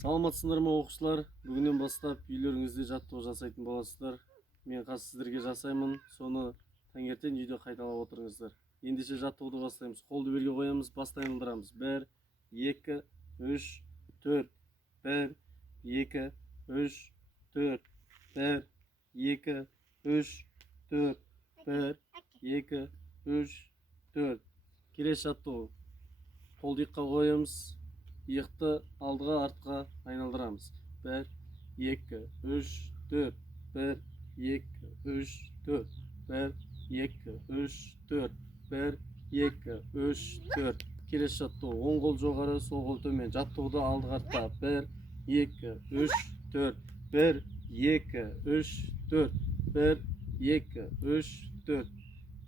Саламатсыздар ма оқушылар? Бүгіннен бастап үйлеріңізде жаттығу жасайтын боласыздар. Мен қазір сіздерге жасаймын. Соны таңертең үйде қайталап отырыңыздар. Ендеше жаттығуды бастаймыз. Қолды белге қоямыз, басты айналдырамыз. 1, 2, 3, 4. 1, 2, 3, 4. 1, 2, 3, 4. 1, 2, 3, 4. Келесі жаттығу. Қолды иыққа қоямыз. Иықты алдыға артқа айналдырамыз. 1, 2, 3, 4. 1, 2, 3, 4. 1, 2, 3, 4. 1, 2, 3, 4. Келесі жаттығу. Оң қол жоғары, сол қол төмен. Жаттығуды алдыға артқа. 1, 2, 3, 4. 1, 2, 3, 4. 1, 2, 3, 4.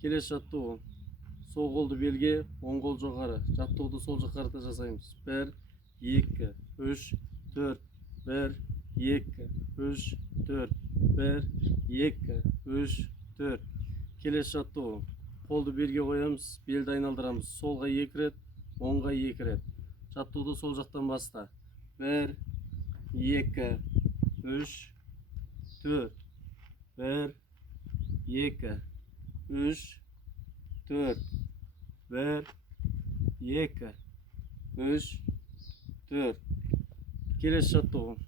Келесі жаттығу. Сол қолды белге, оң қол жоғары. Жаттығуды сол жаққа қарата жасаймыз. 1, 2, 3, 4. 1, 2, 3, 4. 1, 2, 3, 4. Келесі жаттығу. Қолды белге қоямыз, белді айналдырамыз. Солға 2 рет, оңға 2 рет. Жаттығуды сол жақтан баста. 1, 2, 3, 4. 1, 2, 3, 4. 1, 2, 3, 4. Келесі жаттығу.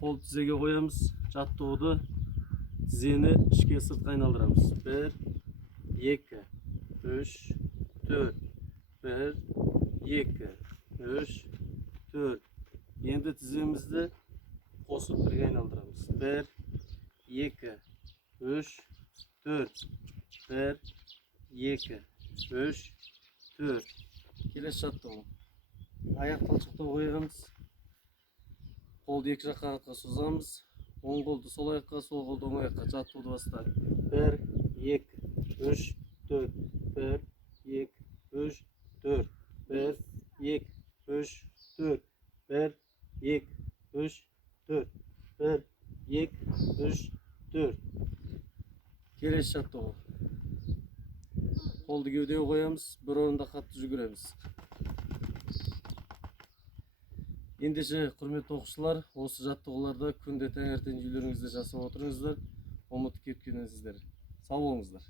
Қол тізеге қоямыз. Жаттығуды тізені ішке сыртқа айналдырамыз. 1, 2, 3, 4. 1, 2, 3, 4. Енді тіземізді қосып бірге айналдырамыз. 1, 2, 3, 4. 1, 2, 3, 4. Келесі жаттығу. Аяқ талшықты қоямыз. Қолды екі жаққа артқа созамыз. Оң қолды сол аяққа, сол қолды оң аяққа. Жаттығуды баста. 1, 2, 3, 4. 1, 2, 3, 4. 1, 2, 3, 4. 1, 2, 3, 4. 1, 2, 3, 4. Келесі жаттығу. Қолды кеудеге қоямыз, бір орында қатты жүгіреміз. Ендеше, құрметті оқушылар, осы жаттығуларды күнде таңертең үйлеріңізде жасап отырыңыздар. Ұмытып кетпеңіздер. Сау болыңыздар.